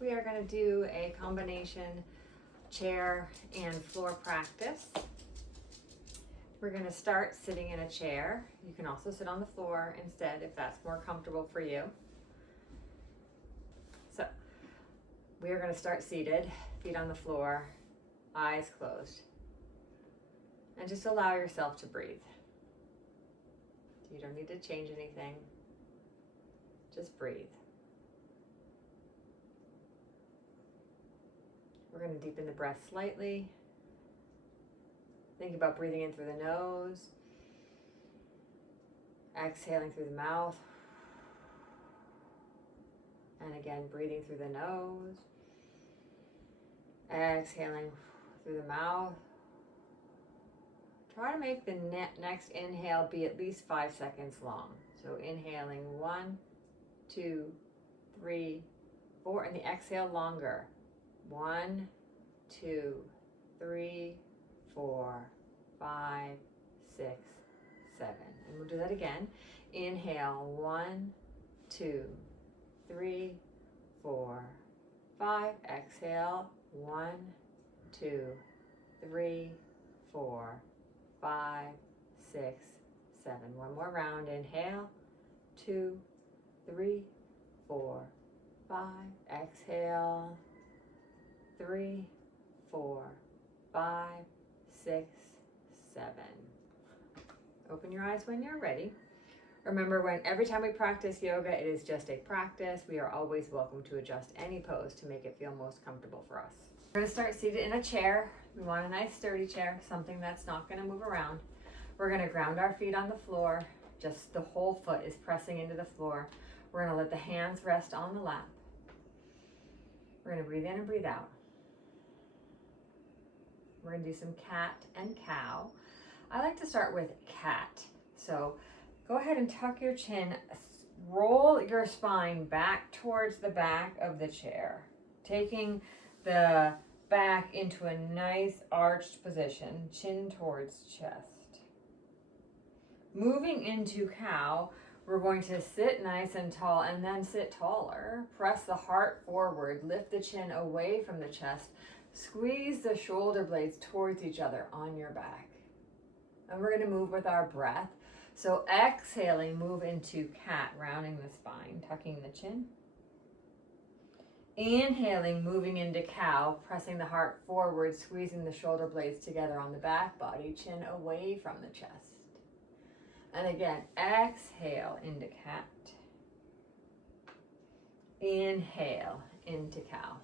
We are going to do a combination chair and floor practice. We're going to start sitting in a chair. You can also sit on the floor instead if that's more comfortable for you. So we are going to start seated, feet on the floor, eyes closed. And just allow yourself to breathe. You don't need to change anything. Just breathe. We're going to deepen the breath slightly. Think about breathing in through the nose, exhaling through the mouth, and again breathing through the nose, exhaling through the mouth. Try to make the next inhale be at least 5 seconds long. So inhaling 1, 2, 3, 4, and the exhale longer. 1, 2, 3, 4, 5, 6, 7. And we'll do that again. Inhale 1, 2, 3, 4, 5. Exhale 1, 2, 3, 4, 5, 6, 7. One more round. Inhale 2, 3, 4, 5. Exhale 3, 4, 5, 6, 7. Open your eyes when you're ready. Remember, every time we practice yoga, it is just a practice. We are always welcome to adjust any pose to make it feel most comfortable for us. We're going to start seated in a chair. We want a nice sturdy chair, something that's not going to move around. We're going to ground our feet on the floor. Just the whole foot is pressing into the floor. We're going to let the hands rest on the lap. We're going to breathe in and breathe out. We're going to do some cat and cow. I like to start with cat. So go ahead and tuck your chin, roll your spine back towards the back of the chair, taking the back into a nice arched position, chin towards chest. Moving into cow, we're going to sit nice and tall and then sit taller. Press the heart forward, lift the chin away from the chest. Squeeze the shoulder blades towards each other on your back. And we're going to move with our breath. So exhaling, move into cat, rounding the spine, tucking the chin. Inhaling, moving into cow, pressing the heart forward, squeezing the shoulder blades together on the back body, chin away from the chest. And again, exhale into cat. Inhale into cow.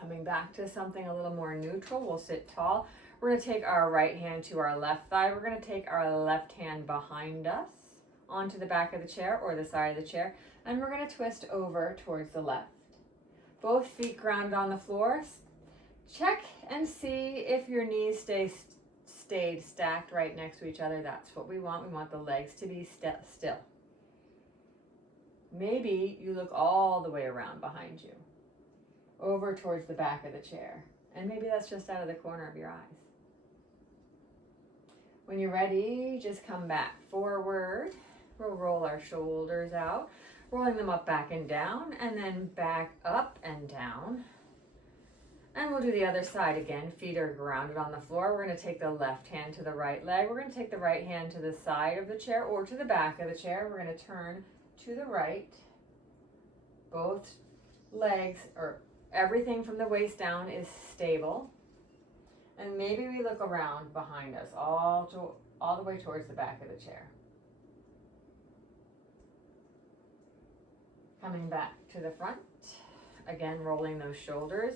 Coming back to something a little more neutral, we'll sit tall. We're going to take our right hand to our left thigh. We're going to take our left hand behind us onto the back of the chair or the side of the chair, and we're going to twist over towards the left. Both feet grounded on the floor. Check and see if your knees stayed stacked right next to each other. That's what we want. We want the legs to be still. Maybe you look all the way around behind you, over towards the back of the chair. And maybe that's just out of the corner of your eyes. When you're ready, just come back forward. We'll roll our shoulders out, rolling them up, back and down, and then back up and down. And we'll do the other side again. Feet are grounded on the floor. We're going to take the left hand to the right leg. We're going to take the right hand to the side of the chair or to the back of the chair. We're going to turn to the right. Both legs, or everything from the waist down, is stable. And maybe we look around behind us, all the way towards the back of the chair. Coming back to the front. Again, rolling those shoulders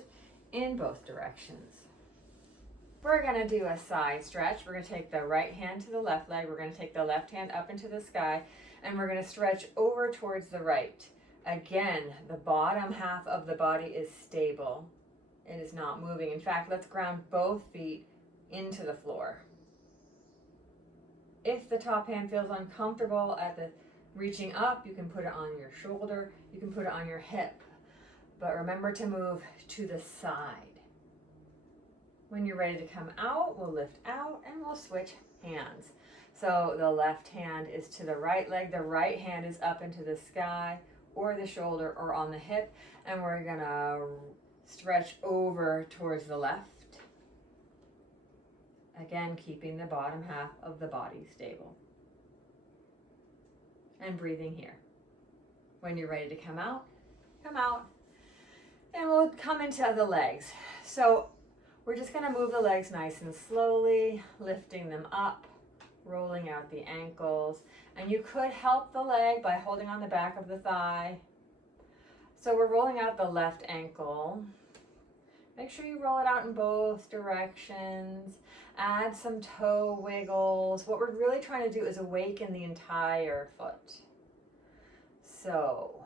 in both directions. We're going to do a side stretch. We're going to take the right hand to the left leg. We're going to take the left hand up into the sky, and we're going to stretch over towards the right. Again, the bottom half of the body is stable. It is not moving. In fact, let's ground both feet into the floor. If the top hand feels uncomfortable at the reaching up, you can put it on your shoulder. You can put it on your hip. But remember to move to the side. When you're ready to come out, we'll lift out and we'll switch hands. So the left hand is to the right leg. The right hand is up into the sky. or the shoulder or on the hip, and we're gonna stretch over towards the left. Again, keeping the bottom half of the body stable. And breathing here. When you're ready to come out, come out. And we'll come into the legs. So we're just gonna move the legs nice and slowly, lifting them up, rolling out the ankles. And you could help the leg by holding on the back of the thigh. So we're rolling out the left ankle. Make sure you roll it out in both directions. Add some toe wiggles. What we're really trying to do is awaken the entire foot. So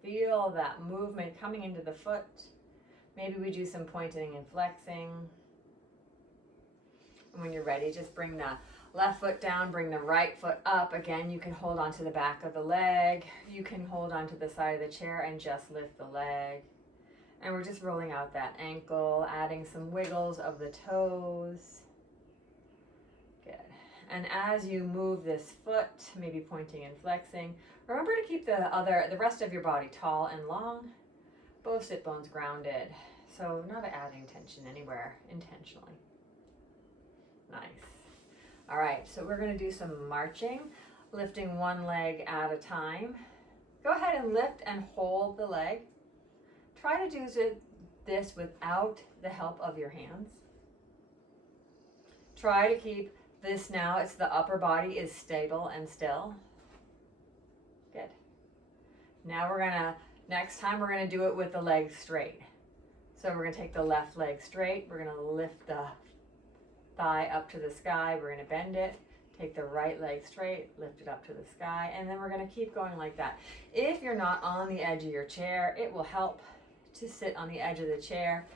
feel that movement coming into the foot. Maybe we do some pointing and flexing. And when you're ready, just bring the left foot down, bring the right foot up. Again, you can hold onto the back of the leg. You can hold onto the side of the chair and just lift the leg. And we're just rolling out that ankle, adding some wiggles of the toes. Good. And as you move this foot, maybe pointing and flexing, remember to keep the rest of your body tall and long, both sit bones grounded. So not adding tension anywhere intentionally. Nice. All right, so we're gonna do some marching, lifting one leg at a time. Go ahead and lift and hold the leg. Try to do this without the help of your hands. Try to keep this now, it's the upper body is stable and still. Good. Now next time we're gonna do it with the legs straight. So we're gonna take the left leg straight, we're gonna lift the thigh up to the sky, we're gonna bend it, take the right leg straight, lift it up to the sky, and then we're gonna keep going like that. If you're not on the edge of your chair, it will help to sit on the edge of the chair.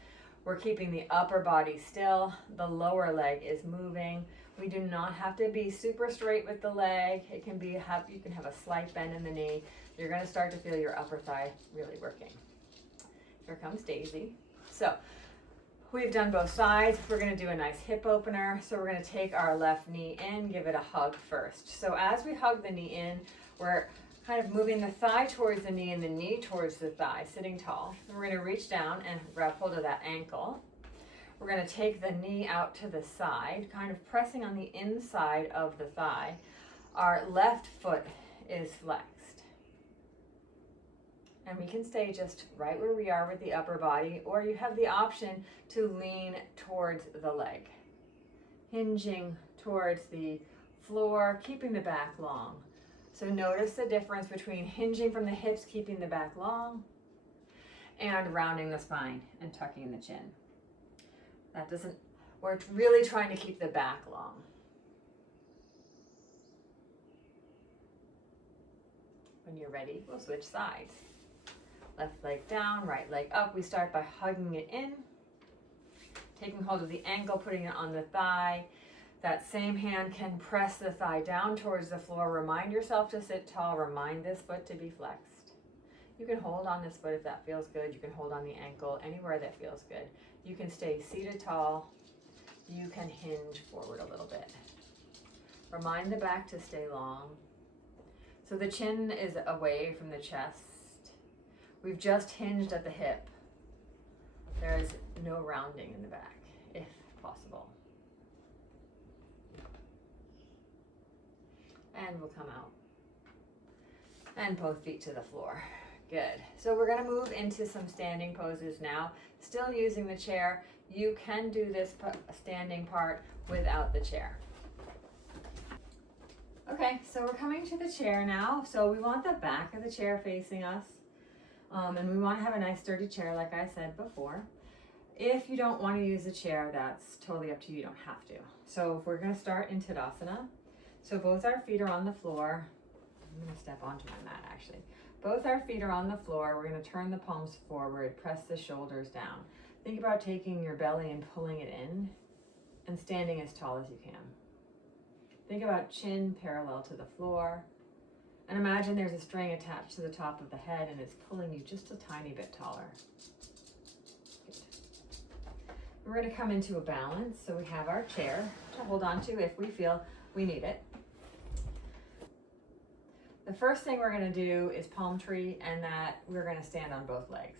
We're keeping the upper body still, the lower leg is moving. We do not have to be super straight with the leg. It can be, you can have a slight bend in the knee. You're gonna start to feel your upper thigh really working. Here comes Daisy. So we've done both sides. We're gonna do a nice hip opener. So we're gonna take our left knee in, give it a hug first. So as we hug the knee in, we're kind of moving the thigh towards the knee and the knee towards the thigh, sitting tall. And we're gonna reach down and grab hold of that ankle. We're gonna take the knee out to the side, kind of pressing on the inside of the thigh. Our left foot is flexed. And we can stay just right where we are with the upper body, or you have the option to lean towards the leg, hinging towards the floor, keeping the back long. So notice the difference between hinging from the hips, keeping the back long, and rounding the spine and tucking the chin. We're really trying to keep the back long. When you're ready, we'll switch sides. Left leg down, right leg up. We start by hugging it in, taking hold of the ankle, putting it on the thigh. That same hand can press the thigh down towards the floor. Remind yourself to sit tall. Remind this foot to be flexed. You can hold on this foot if that feels good. You can hold on the ankle, anywhere that feels good. You can stay seated tall. You can hinge forward a little bit. Remind the back to stay long. So the chin is away from the chest. We've just hinged at the hip. There is no rounding in the back, if possible. And we'll come out. And both feet to the floor. Good. So we're going to move into some standing poses now. Still using the chair. You can do this standing part without the chair. Okay, so we're coming to the chair now. So we want the back of the chair facing us. And we want to have a nice sturdy chair, like I said before. If you don't want to use a chair, that's totally up to you. You don't have to. So if we're going to start in Tadasana. So both our feet are on the floor. I'm going to step onto my mat actually. Both our feet are on the floor. We're going to turn the palms forward, press the shoulders down. Think about taking your belly and pulling it in and standing as tall as you can. Think about chin parallel to the floor. And imagine there's a string attached to the top of the head and it's pulling you just a tiny bit taller. Good. We're going to come into a balance. So we have our chair to hold on to if we feel we need it. The first thing we're going to do is palm tree, and that we're going to stand on both legs.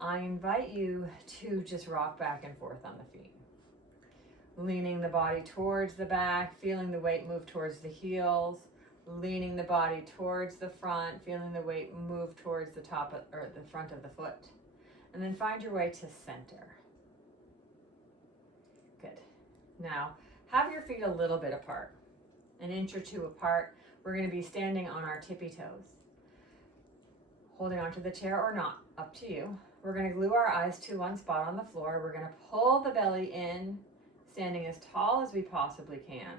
I invite you to just rock back and forth on the feet. Leaning the body towards the back, feeling the weight move towards the heels, leaning the body towards the front, feeling the weight move towards the or the front of the foot. And then find your way to center. Good. Now, have your feet a little bit apart, an inch or two apart. We're going to be standing on our tippy toes, holding onto the chair or not, up to you. We're going to glue our eyes to one spot on the floor. We're going to pull the belly in, standing as tall as we possibly can.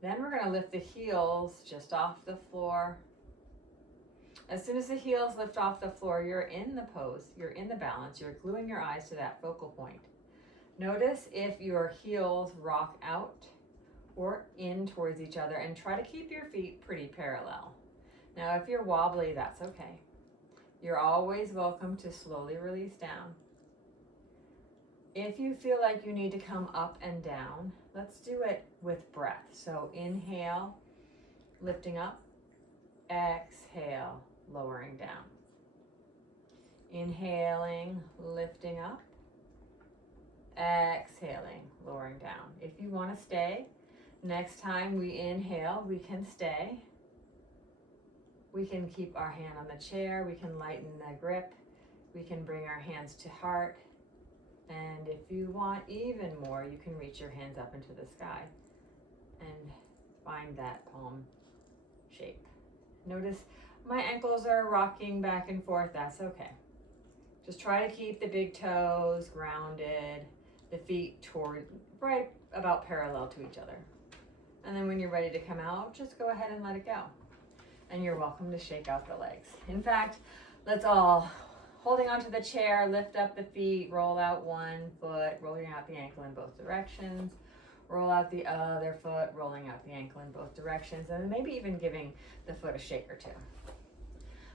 Then we're going to lift the heels just off the floor. As soon as the heels lift off the floor, you're in the pose, you're in the balance, you're gluing your eyes to that focal point. Notice if your heels rock out or in towards each other, and try to keep your feet pretty parallel. Now, if you're wobbly, that's okay. You're always welcome to slowly release down. If you feel like you need to come up and down, let's do it with breath. So inhale, lifting up, exhale, lowering down. Inhaling, lifting up, exhaling, lowering down. If you want to stay, next time we inhale, we can stay. We can keep our hand on the chair, we can lighten the grip, we can bring our hands to heart. And if you want even more, you can reach your hands up into the sky and find that palm shape. Notice my ankles are rocking back and forth, that's okay. Just try to keep the big toes grounded, the feet toward right about parallel to each other. And then when you're ready to come out, just go ahead and let it go. And you're welcome to shake out the legs. In fact, let's all, holding onto the chair, lift up the feet, roll out one foot, rolling out the ankle in both directions, roll out the other foot, rolling out the ankle in both directions, and maybe even giving the foot a shake or two.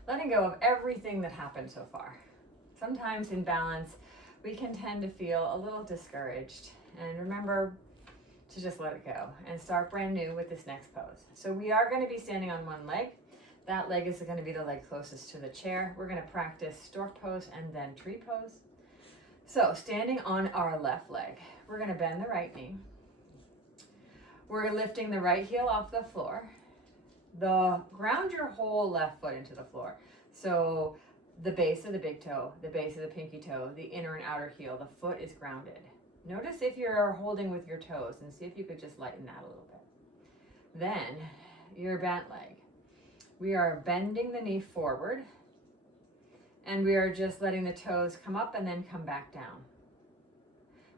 Letting go of everything that happened so far. Sometimes in balance, we can tend to feel a little discouraged, and remember to just let it go and start brand new with this next pose. So we are going to be standing on one leg. That leg is going to be the leg closest to the chair. We're going to practice stork pose and then tree pose. So standing on our left leg, we're going to bend the right knee. We're lifting the right heel off the floor. Ground your whole left foot into the floor. So the base of the big toe, the base of the pinky toe, the inner and outer heel, the foot is grounded. Notice if you're holding with your toes and see if you could just lighten that a little bit. Then your bent leg. We are bending the knee forward, and we are just letting the toes come up and then come back down.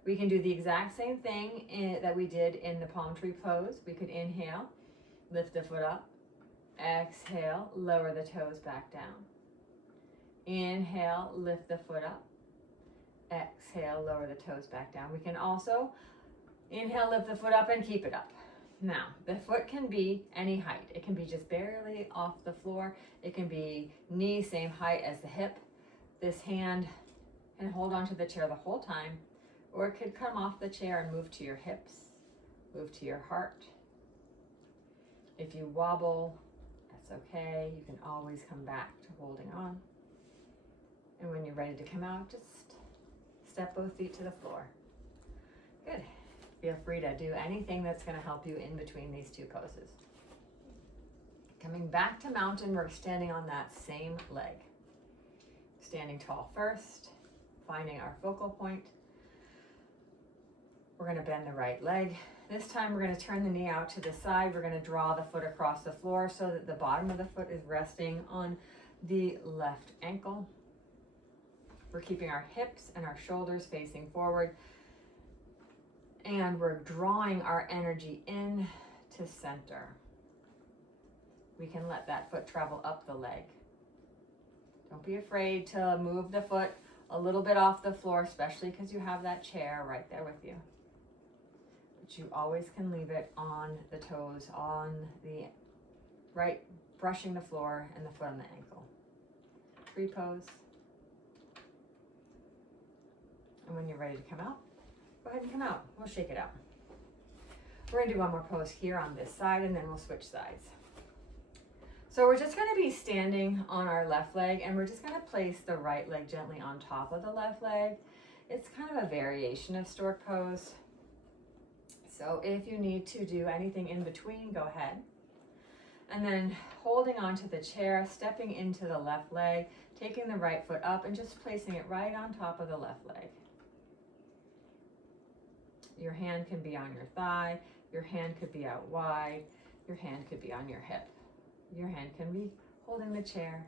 We can do the exact same thing that we did in the palm tree pose. We could inhale, lift the foot up, exhale, lower the toes back down. Inhale, lift the foot up, exhale, lower the toes back down. We can also inhale, lift the foot up and keep it up. Now, the foot can be any height. It can be just barely off the floor. It can be knee, same height as the hip. This hand can hold onto the chair the whole time, or it could come off the chair and move to your hips, move to your heart. If you wobble, that's okay. You can always come back to holding on. And when you're ready to come out, just step both feet to the floor. Good. Feel free to do anything that's going to help you in between these two poses. Coming back to mountain, we're standing on that same leg. Standing tall first, finding our focal point. We're going to bend the right leg. This time we're going to turn the knee out to the side. We're going to draw the foot across the floor so that the bottom of the foot is resting on the left ankle. We're keeping our hips and our shoulders facing forward. And we're drawing our energy in to center. We can let that foot travel up the leg. Don't be afraid to move the foot a little bit off the floor, especially because you have that chair right there with you. But you always can leave it on the toes, on the right, brushing the floor and the foot on the ankle. Tree pose. And when you're ready to come out, go ahead and come out. We'll shake it out. We're going to do one more pose here on this side, and then we'll switch sides. So we're just going to be standing on our left leg, and we're just going to place the right leg gently on top of the left leg. It's kind of a variation of stork pose. So if you need to do anything in between, go ahead. And then holding onto the chair, stepping into the left leg, taking the right foot up and just placing it right on top of the left leg. Your hand can be on your thigh, your hand could be out wide, your hand could be on your hip. Your hand can be holding the chair.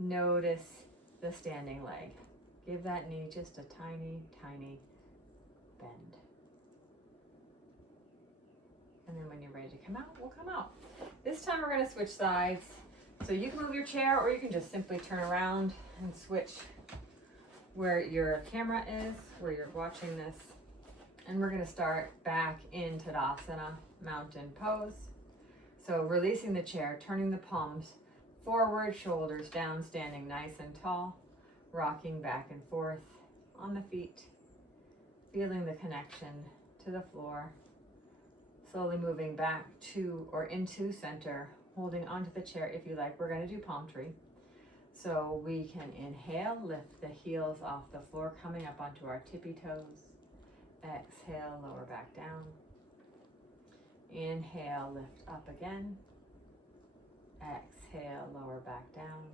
Notice the standing leg. Give that knee just a tiny, tiny bend. And then when you're ready to come out, we'll come out. This time we're going to switch sides. So you can move your chair, or you can just simply turn around and switch where your camera is, where you're watching this. And we're going to start back in Tadasana, mountain pose. So releasing the chair, turning the palms forward, shoulders down, standing nice and tall, rocking back and forth on the feet, feeling the connection to the floor, slowly moving back to or into center, holding onto the chair if you like. We're going to do palm tree. So we can inhale, lift the heels off the floor, coming up onto our tippy toes. Exhale, lower back down. Inhale, lift up again. Exhale, lower back down.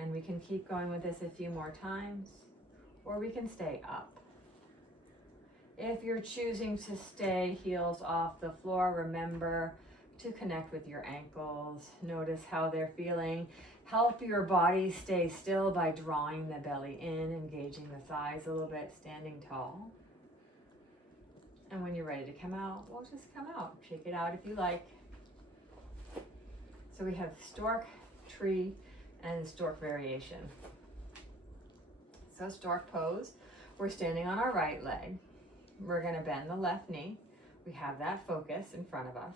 And we can keep going with this a few more times, or we can stay up. If you're choosing to stay heels off the floor, remember to connect with your ankles. Notice how they're feeling. Help your body stay still by drawing the belly in, engaging the thighs a little bit, standing tall. And when you're ready to come out, we'll just come out. Shake it out if you like. So we have stork, tree, and stork variation. So stork pose, we're standing on our right leg. We're going to bend the left knee. We have that focus in front of us.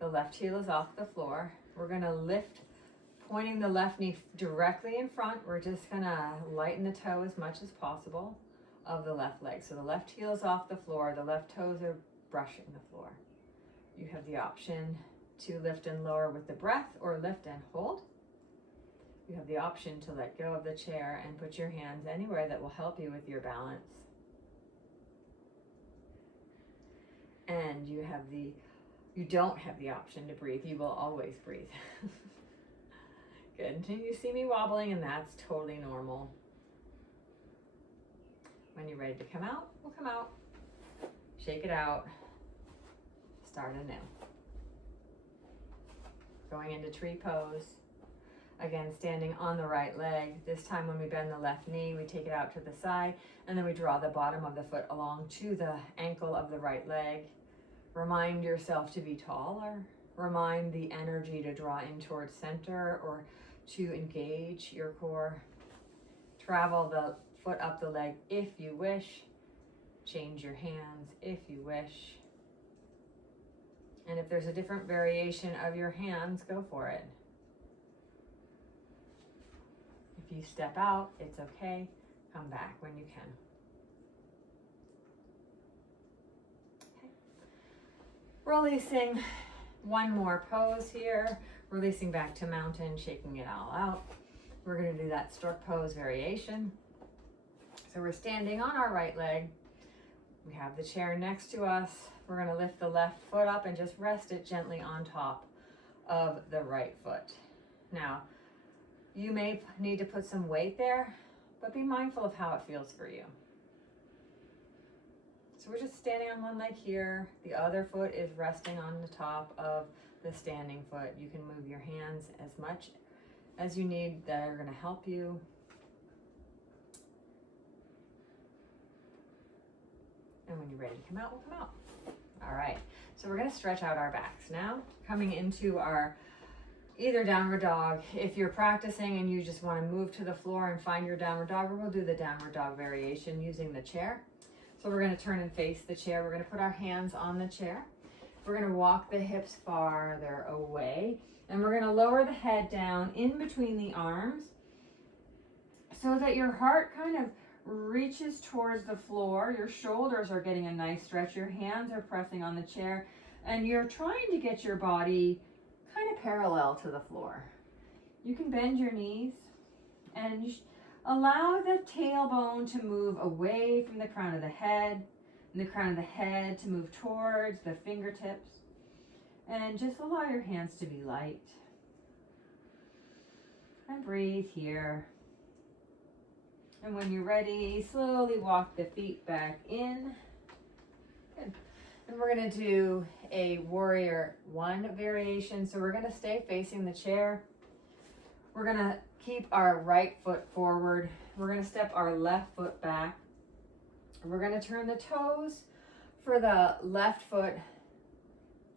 The left heel is off the floor. We're going to lift, pointing the left knee directly in front. We're just going to lighten the toe as much as possible of the left leg. So the left heel is off the floor. The left toes are brushing the floor. You have the option to lift and lower with the breath, or lift and hold. You have the option to let go of the chair and put your hands anywhere that will help you with your balance. And you don't have the option to breathe. You will always breathe. Good. Until you see me wobbling, and that's totally normal. When you're ready to come out, we'll come out. Shake it out. Start anew. Going into tree pose. Again, standing on the right leg. This time when we bend the left knee, we take it out to the side, and then we draw the bottom of the foot along to the ankle of the right leg. Remind yourself to be taller. Remind the energy to draw in towards center, or to engage your core. Travel the foot up the leg if you wish. Change your hands if you wish. And if there's a different variation of your hands, go for it. If you step out, it's okay. Come back when you can. Okay. Releasing, one more pose here. Releasing back to mountain, shaking it all out. We're going to do that stork pose variation. So we're standing on our right leg. We have the chair next to us. We're going to lift the left foot up and just rest it gently on top of the right foot. Now, you may need to put some weight there, but be mindful of how it feels for you. So we're just standing on one leg here. The other foot is resting on the top of the standing foot. You can move your hands as much as you need that are going to help you. And when you're ready to come out, we'll come out. All right, so we're going to stretch out our backs now, coming into our either downward dog. If you're practicing and you just want to move to the floor and find your downward dog, we'll do the downward dog variation using the chair. So we're going to turn and face the chair. We're going to put our hands on the chair. We're going to walk the hips farther away, and we're going to lower the head down in between the arms so that your heart kind of reaches towards the floor. Your shoulders are getting a nice stretch. Your hands are pressing on the chair, And you're trying to get your body kind of parallel to the floor. You can bend your knees and allow the tailbone to move away from the crown of the head, and the crown of the head to move towards the fingertips. And just allow your hands to be light. And breathe here. And when you're ready, slowly walk the feet back in. Good. And we're going to do a warrior one variation. So we're going to stay facing the chair. We're going to keep our right foot forward. We're going to step our left foot back. We're going to turn the toes for the left foot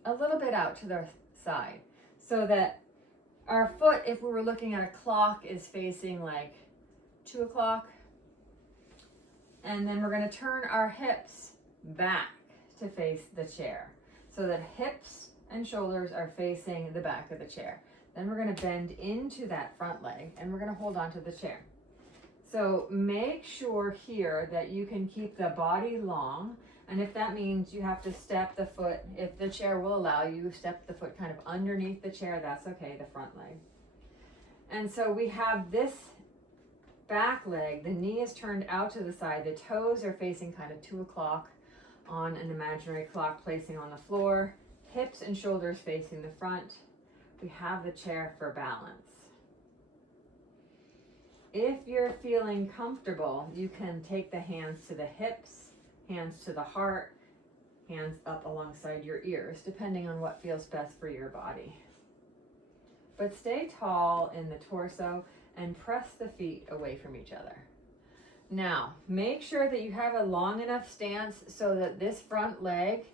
a little bit out to the side so that our foot, if we were looking at a clock, is facing like 2 o'clock. And then we're going to turn our hips back to face the chair so that hips and shoulders are facing the back of the chair. Then we're going to bend into that front leg and we're going to hold on to the chair. So make sure here that you can keep the body long. And if that means you have to step the foot, if the chair will allow you, step the foot kind of underneath the chair, that's okay, the front leg. And so we have this back leg, the knee is turned out to the side, the toes are facing kind of 2 o'clock on an imaginary clock placing on the floor, hips and shoulders facing the front. We have the chair for balance. If you're feeling comfortable, you can take the hands to the hips, hands to the heart, hands up alongside your ears, depending on what feels best for your body. But stay tall in the torso and press the feet away from each other. Now, make sure that you have a long enough stance so that this front leg,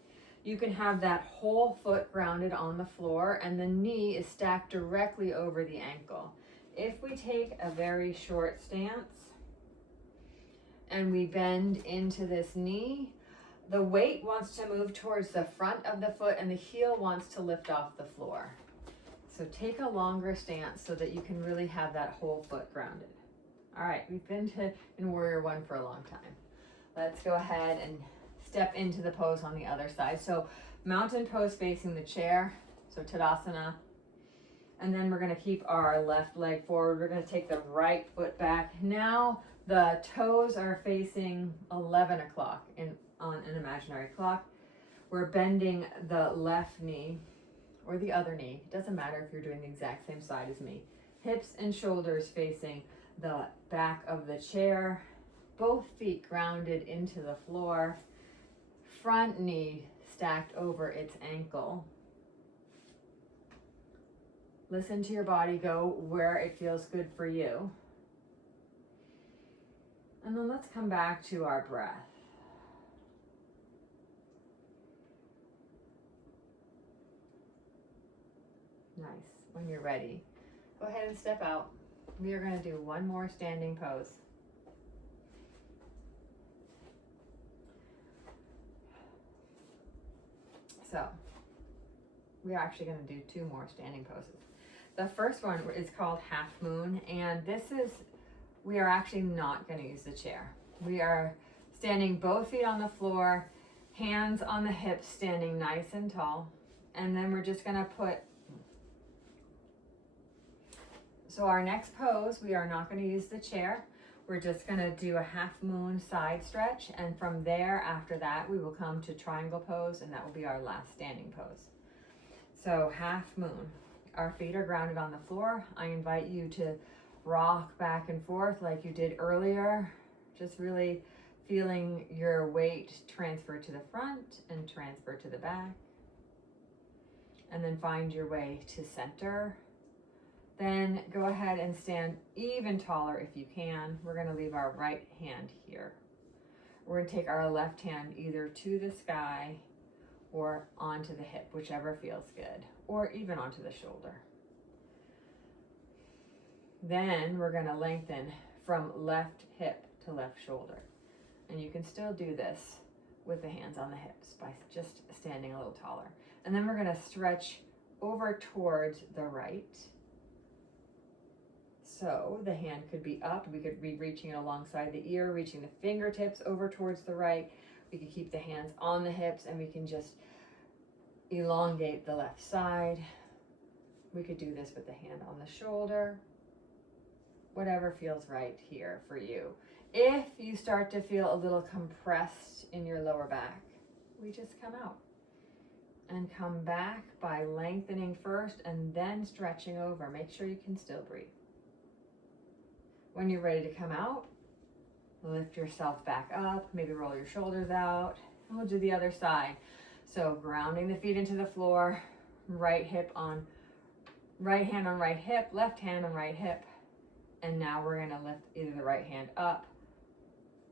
you can have that whole foot grounded on the floor and the knee is stacked directly over the ankle. If we take a very short stance and we bend into this knee, the weight wants to move towards the front of the foot and the heel wants to lift off the floor. So take a longer stance so that you can really have that whole foot grounded. All right, we've been in warrior one for a long time. Let's go ahead and step into the pose on the other side. So mountain pose facing the chair, so Tadasana. And then we're going to keep our left leg forward. We're going to take the right foot back. Now the toes are facing 11 o'clock on an imaginary clock. We're bending the left knee or the other knee. It doesn't matter if you're doing the exact same side as me. Hips and shoulders facing the back of the chair. Both feet grounded into the floor. Front knee stacked over its ankle. Listen to your body go where it feels good for you. And then let's come back to our breath. Nice. When you're ready, go ahead and step out. We are going to do one more standing pose. So, we are actually going to do 2 more standing poses. The first one is called half moon, and we are actually not going to use the chair. We are standing both feet on the floor, hands on the hips, standing nice and tall. And then we're just going to so our next pose, we are not going to use the chair. We're just going to do a half moon side stretch. And from there, after that, we will come to triangle pose, and that will be our last standing pose. So half moon. Our feet are grounded on the floor. I invite you to rock back and forth like you did earlier. Just really feeling your weight transfer to the front and transfer to the back. And then find your way to center. Then go ahead and stand even taller if you can. We're going to leave our right hand here. We're going to take our left hand either to the sky or onto the hip, whichever feels good, or even onto the shoulder. Then we're going to lengthen from left hip to left shoulder. And you can still do this with the hands on the hips by just standing a little taller. And then we're going to stretch over towards the right. So the hand could be up. We could be reaching it alongside the ear, reaching the fingertips over towards the right. We could keep the hands on the hips, and we can just elongate the left side. We could do this with the hand on the shoulder, whatever feels right here for you. If you start to feel a little compressed in your lower back, we just come out and come back by lengthening first and then stretching over. Make sure you can still breathe. When you're ready to come out, lift yourself back up, maybe roll your shoulders out, and we'll do the other side. So grounding the feet into the floor, right hand on right hip, left hand on right hip. And now we're gonna lift either the right hand up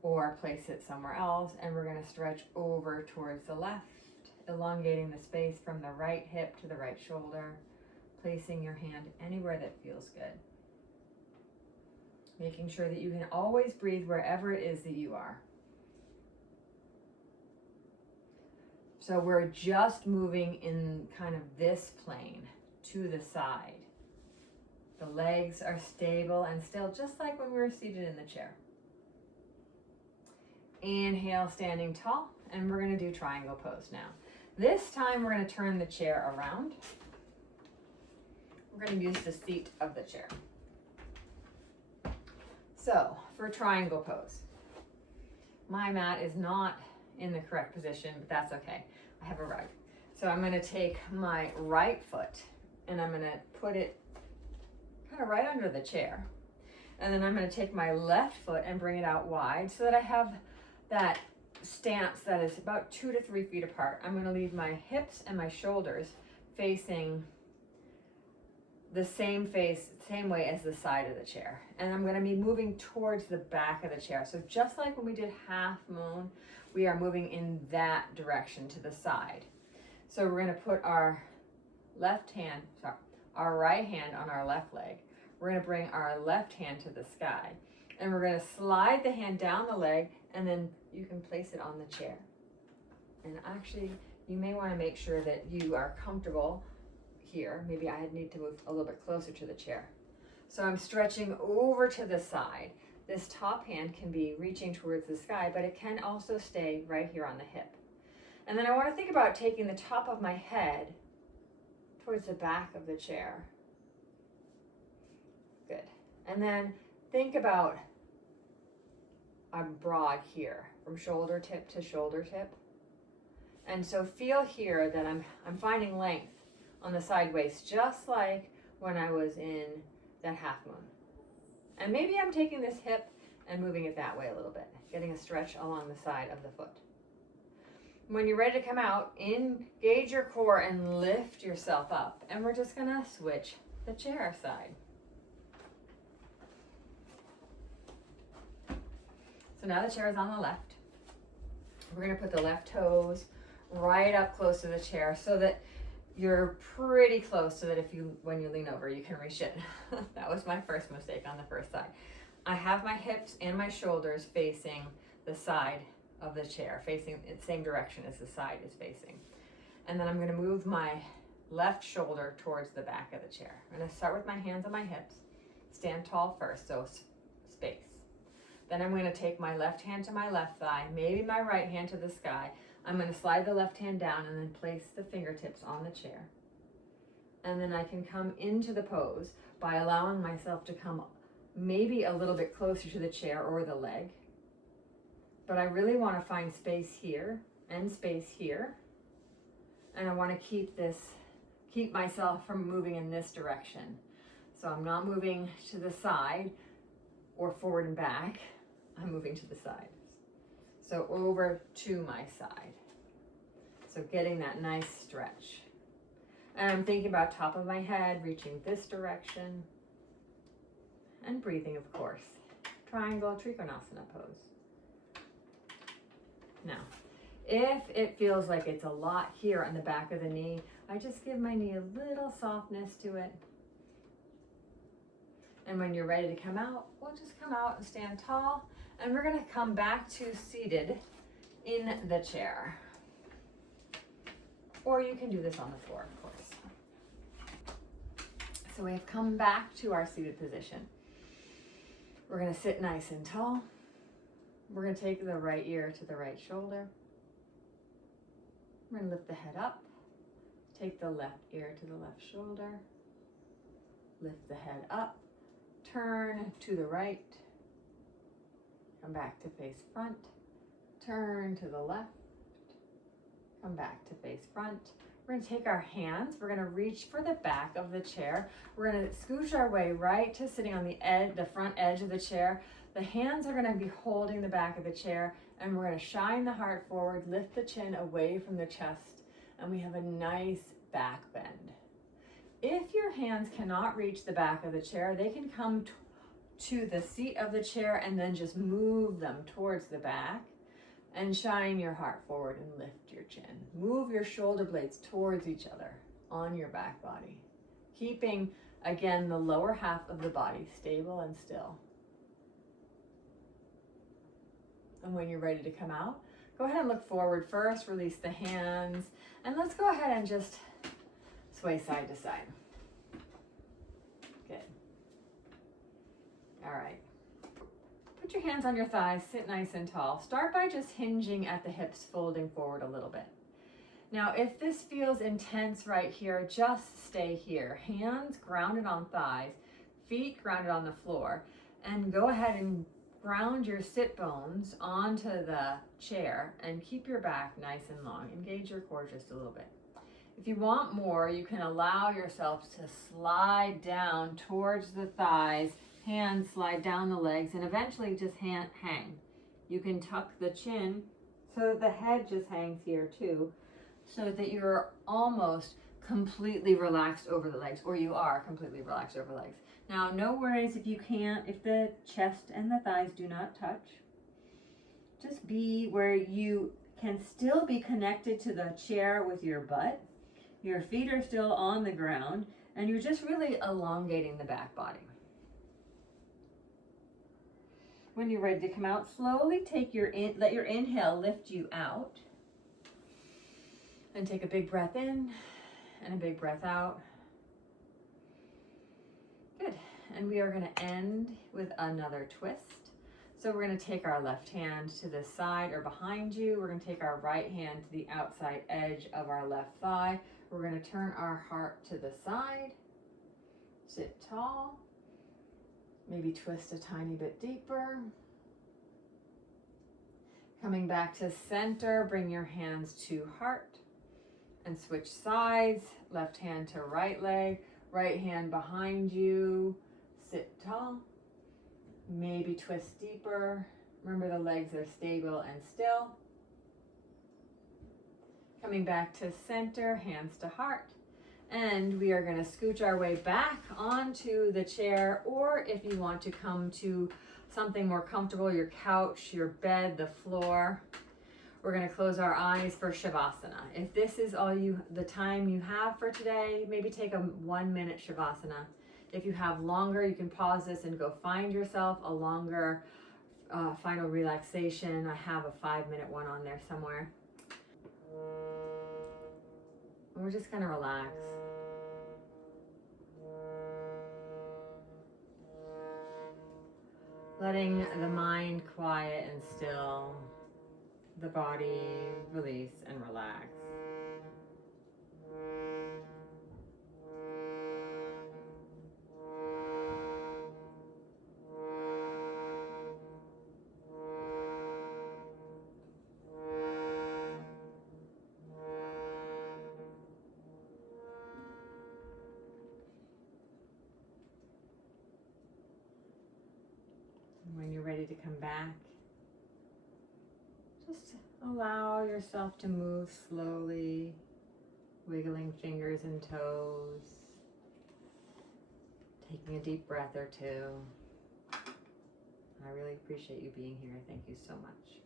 or place it somewhere else, and we're gonna stretch over towards the left, elongating the space from the right hip to the right shoulder, placing your hand anywhere that feels good. Making sure that you can always breathe wherever it is that you are. So we're just moving in kind of this plane to the side. The legs are stable and still, just like when we were seated in the chair. Inhale, standing tall, and we're going to do triangle pose now. This time we're going to turn the chair around. We're going to use the seat of the chair. So for triangle pose, my mat is not in the correct position, but that's okay. I have a rug. So I'm going to take my right foot and I'm going to put it kind of right under the chair. And then I'm going to take my left foot and bring it out wide so that I have that stance that is about 2 to 3 feet apart. I'm going to leave my hips and my shoulders facing the same way as the side of the chair. And I'm going to be moving towards the back of the chair. So just like when we did half moon, we are moving in that direction to the side. So we're going to put our our right hand on our left leg. We're going to bring our left hand to the sky. And we're going to slide the hand down the leg, and then you can place it on the chair. And actually, you may want to make sure that you are comfortable here. Maybe I need to move a little bit closer to the chair. So I'm stretching over to the side. This top hand can be reaching towards the sky, but it can also stay right here on the hip. And then I want to think about taking the top of my head towards the back of the chair. Good. And then think about I'm broad here from shoulder tip to shoulder tip. And so feel here that I'm finding length on the side waist, just like when I was in that half moon. And maybe I'm taking this hip and moving it that way a little bit, getting a stretch along the side of the foot. When you're ready to come out, engage your core and lift yourself up. And we're just gonna switch the chair side. So now the chair is on the left. We're gonna put the left toes right up close to the chair so that you're pretty close, so that when you lean over, you can reach it. That was my first mistake on the first side. I have my hips and my shoulders facing the side of the chair, facing the same direction as the side is facing. And then I'm going to move my left shoulder towards the back of the chair. I'm going to start with my hands on my hips, stand tall first, so space. Then I'm going to take my left hand to my left thigh, maybe my right hand to the sky. I'm going to slide the left hand down and then place the fingertips on the chair. And then I can come into the pose by allowing myself to come maybe a little bit closer to the chair or the leg. But I really want to find space here and space here. And I want to keep myself from moving in this direction. So I'm not moving to the side or forward and back. I'm moving to the side. So over to my side. So getting that nice stretch. And I'm thinking about top of my head, reaching this direction. And breathing, of course. Triangle Trikonasana pose. Now, if it feels like it's a lot here on the back of the knee, I just give my knee a little softness to it. And when you're ready to come out, we'll just come out and stand tall. And we're going to come back to seated in the chair. Or you can do this on the floor, of course. So we have come back to our seated position. We're going to sit nice and tall. We're going to take the right ear to the right shoulder. We're going to lift the head up. Take the left ear to the left shoulder. Lift the head up. Turn to the right. Come back to face front. Turn to the left. Come back to face front. We're gonna take our hands, we're gonna reach for the back of the chair. We're gonna scooch our way right to sitting on the edge, the front edge of the chair. The hands are gonna be holding the back of the chair, and we're gonna shine the heart forward, lift the chin away from the chest, and we have a nice back bend. If your hands cannot reach the back of the chair, they can come to the seat of the chair and then just move them towards the back. And shine your heart forward and lift your chin. Move your shoulder blades towards each other on your back body. Keeping, again, the lower half of the body stable and still. And when you're ready to come out, go ahead and look forward first, release the hands, and let's go ahead and just sway side to side. Good. All right. Put your hands on your thighs, sit nice and tall. Start by just hinging at the hips, folding forward a little bit. Now, if this feels intense right here, just stay here. Hands grounded on thighs, feet grounded on the floor, and go ahead and ground your sit bones onto the chair and keep your back nice and long. Engage your core just a little bit. If you want more, you can allow yourself to slide down towards the thighs. Hands slide down the legs and eventually just hang. You can tuck the chin so that the head just hangs here too, so that you're almost completely relaxed over the legs, or you are completely relaxed over the legs. Now, no worries if you can't, if the chest and the thighs do not touch. Just be where you can still be connected to the chair with your butt. Your feet are still on the ground, and you're just really elongating the back body. When you're ready to come out, slowly let your inhale lift you out. And take a big breath in and a big breath out. Good. And we are going to end with another twist. So we're going to take our left hand to the side or behind you. We're going to take our right hand to the outside edge of our left thigh. We're going to turn our heart to the side. Sit tall. Maybe twist a tiny bit deeper. Coming back to center, bring your hands to heart and switch sides. Left hand to right leg, right hand behind you. Sit tall. Maybe twist deeper. Remember, the legs are stable and still. Coming back to center, hands to heart. And we are going to scooch our way back onto the chair, or if you want to come to something more comfortable, your couch, your bed, the floor. We're going to close our eyes for Shavasana. If this is the time you have for today, maybe take a 1-minute Shavasana. If you have longer, you can pause this and go find yourself a longer final relaxation. I have a 5-minute one on there somewhere. And we're just going to relax. Letting the mind quiet and still, the body release and relax. When you're ready to come back, just allow yourself to move slowly, wiggling fingers and toes, taking a deep breath or two. I really appreciate you being here. Thank you so much.